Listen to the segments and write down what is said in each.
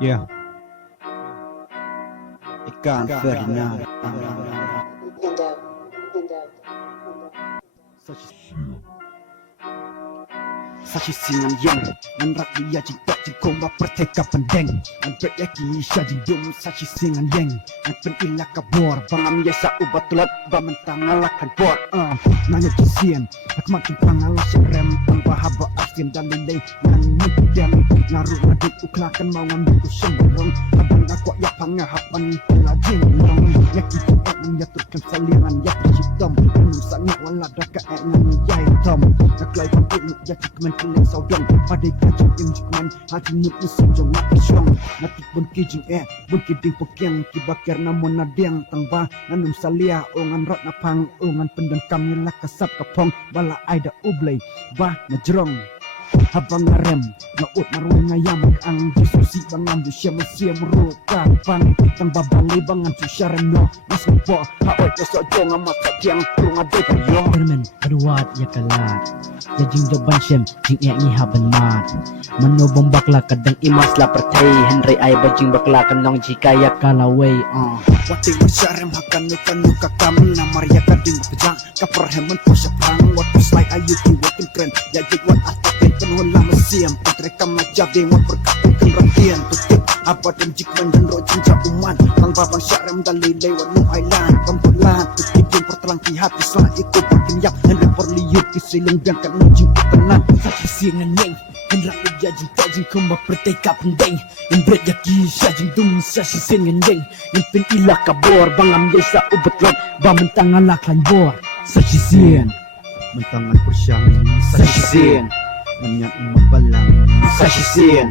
Yeah, Ikan Ferdinand. Sachi singan yang Nanrak dia cinta Cingkong berteka pendeng Anpet yaki syajin dum Sachi singan yang Anpen ila kabor Bangam yasa ubat tulat Bamantang alakan bor Nanya jisian Akmat cimpang ala syarem Tanpa haba asin dan lilay Nangit yang Ngaruh ngadik uklakan Mau ngambil usang berong Abang aku ya pangahapan Pelajing long Yaki tuet Menyaturkan saliran Yaki hitam Menusaknya walada kaengan Yai tom Naklai pampuk Yaki kemen keleng saudong Padai kajik yang jikman Haji mut musim jong nak kesyong Natik pun kijing Berkiding pokyang Kibakir namun nadeng Tangba nanum salia Ongan rat napang Ongan pendang kami lah kasap kapong Bala aida ublay Bah najrong Habang ngarem Naut marui ngayam Ang diskusi bangam Dusya masia meruka Bang Tang babali bangan Susyarem no Mas ngupo Haoi kasok jong Amat tak tiang Perung adai kayo Permen Aduat ya kalat Jajing jaban syem Jing yak ni haban mat Mano bombak lah Kadang imas lah pertai Henry ay bajing bakla Kanong jika ya kalaway Wating masyarem Hakan nukan nuka kami Namar ya kading Pejang Kaperhemen Posya perang Wat puslay ayu Ki watin kren Ya jik wat atakin Penuh lama siam Putri kamar jadi Wat berkapun kenratian Tutip Apa dan jik menjenro Jinja uman Bang babang syarem Dalai lewat Nung Island Pembulan Tutip yang pertelangki hati Selang ikut Pakin yak Henry perliut Kisiling biangkan Nujing ketenang Sachi singan yang Henrak berjajing tajing Kembak berteka pendeng Imbret yaki syajing dung Sachi singan yang Impin ilah kabor Bangam yasa ubat lot Bamentang alak lan bor Sachi sin Mentangan persyang Sachi sin Menyak mabalang Sachi sin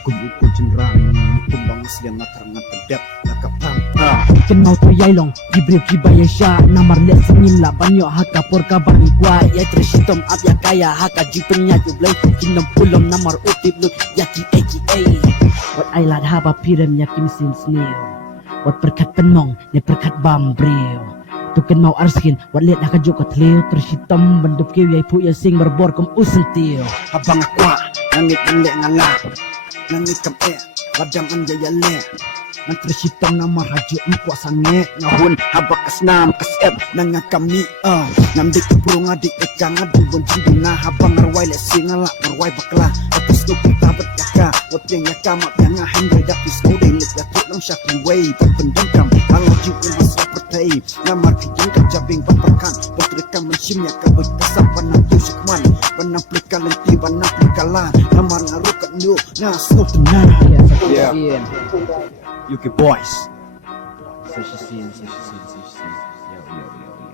Kubu jenrang Kumbang siang Ngaterangan pedap Lakapang Kenau tu yailong Gibril kibaya sya Namar liat sengin lah Banyak haka por kabar ni gua Ya tersitom ap ya kaya Haka jipenya jublay Kinam pulom namar utip lut Yaki aka Wat ailat haba pirem yaki mesin sneo Wat perkat penong Ne perkat bambreo Tu kenau arskin Wat liat haka joko tleo Tersitom bendup kiw yai pu ya sing berbor kum usentio Habang akwa Nangit ngelek ngalak Nangit kam Ladang anjaya lek Nantrisitam nama raja empuk sange Ngahun habak kesnam kesep Nanga kami Ngamdik keburung adik ekang Adu bonjing dina habang ngarwai lesi ngalak Ngarwai bakla Apis no kita berjaka Wapeng yaka mak yang ngahen Gaya dapis no delik Datuk lang syakri way Berpendengkam Kalau jiwa masalah pertai Ngamar kijing kejabing Bapakan Berterikan mensyimnya Kabut kasap Panang yu syakman Panang pelika lenti Panang pelika lah Namar ngarukat nyu Ngas no tenang Yeah. UK boys. Sachi sin Yo yo yo